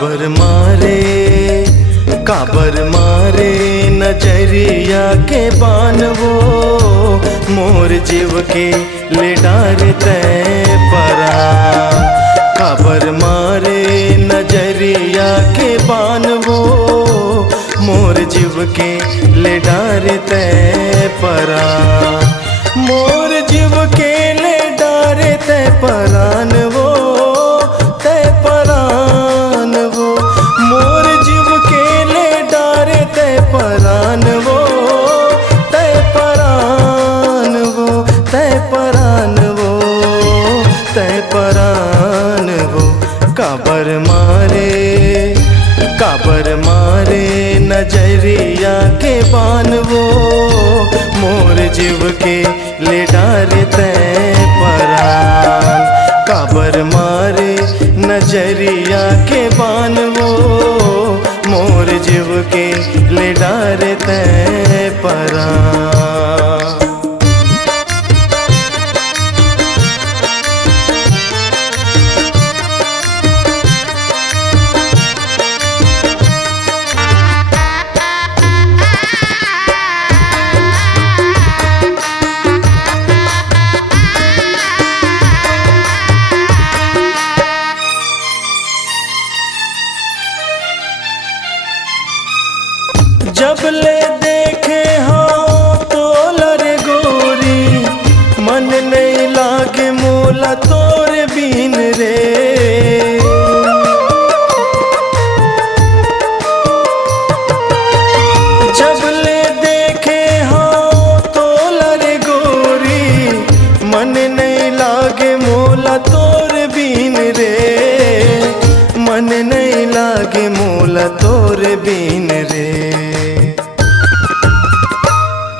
काबर मारे नजरिया के बान वो मोर जीव के ले डारते परान। काबर मारे नजरिया के बान वो मोर जीव के ले डारते परान। मोर जीव के ले डारते परान वो तय परान वो मोर जीव के ले डारते परान वो तय परान वो तय परान वो तय परान वो। काबर मारे नजरिया के बान वो मोर जीव के ले डारते परान। काबर मारे नजरिया के बान वो मोर जीव के ले डारते परान। जब ले देखे हाँ तो लरे गोरी मन नहीं लागे मोला तोर बीन रे। जब ले देखे हाँ तो लरे गोरी मन नहीं लागे मोला तोर बीन रे। मन नहीं लागे मोला तोर बीन रे।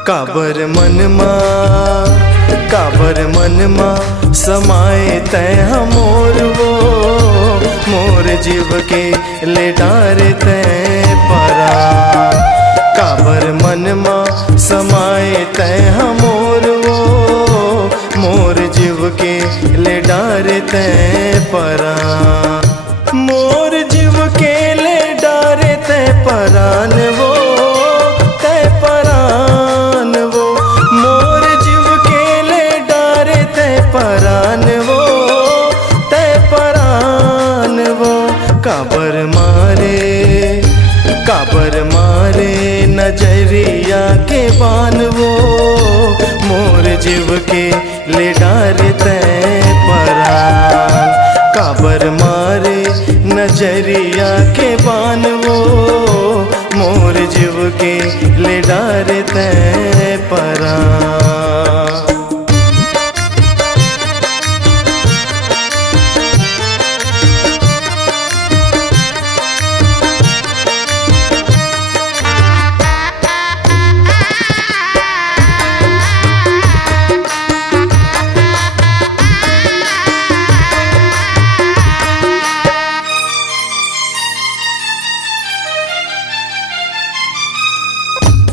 काबर मन मा समाए तय मोर वो मोर जीव के ले डारते परान। काबर मन मा समाए तय मोर वो मोर जीव के ले डारते परान। मोर जीव के ले डारते परान वो तय परान वो मोर जीव के ले डारते परान वो तय परान वो। काबर मारे नजरिया के बान वो मोर जीव के ले डारते परान। काबर मारे नजरिया के बान वो मोर जीव के ले डारते परान।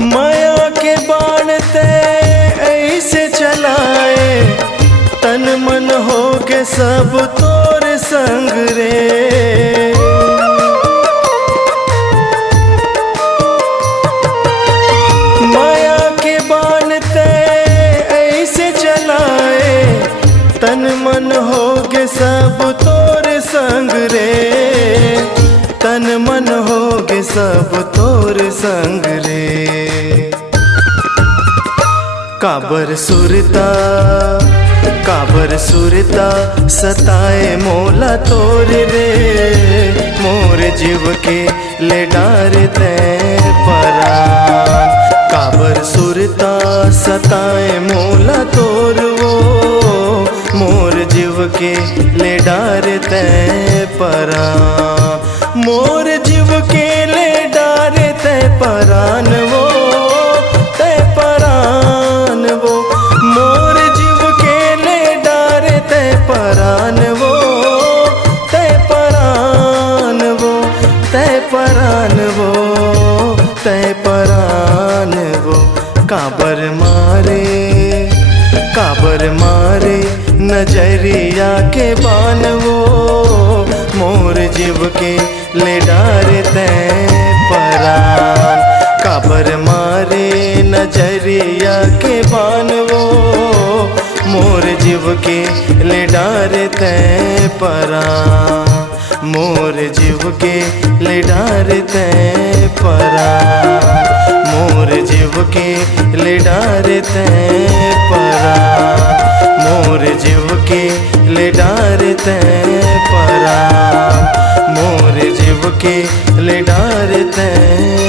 माया के बाण ते ऐसे चलाए तन मन हो के सब तोर संग रे। माया के बाण ते ऐसे चलाए तन मन हो के सब तोर संग रे। तन मन हो के सब तोर संग रे। काबर सुरता सताए मोला तोर रे मोर जीव के ले डारते परान। काबर सुरता सताए मोला तोर वो मोर जीव के ले डारते परान। मोर जीव के ले डारते परान वो तय परान वो मोर जीव के ले डारते परान वो तय परान वो तय परान वो तय परान वो। काबर मारे नजरिया के बान वो मोर जीव के ले डारते परान। काबर मारे नजरिया के बान वो, मोर जीव के ले डारते परान। मोर जीव के ले डारते परान। मोर जीव के ले डारते परान। मोर जीव के ले डारते परान। मोर जीव के ले डारते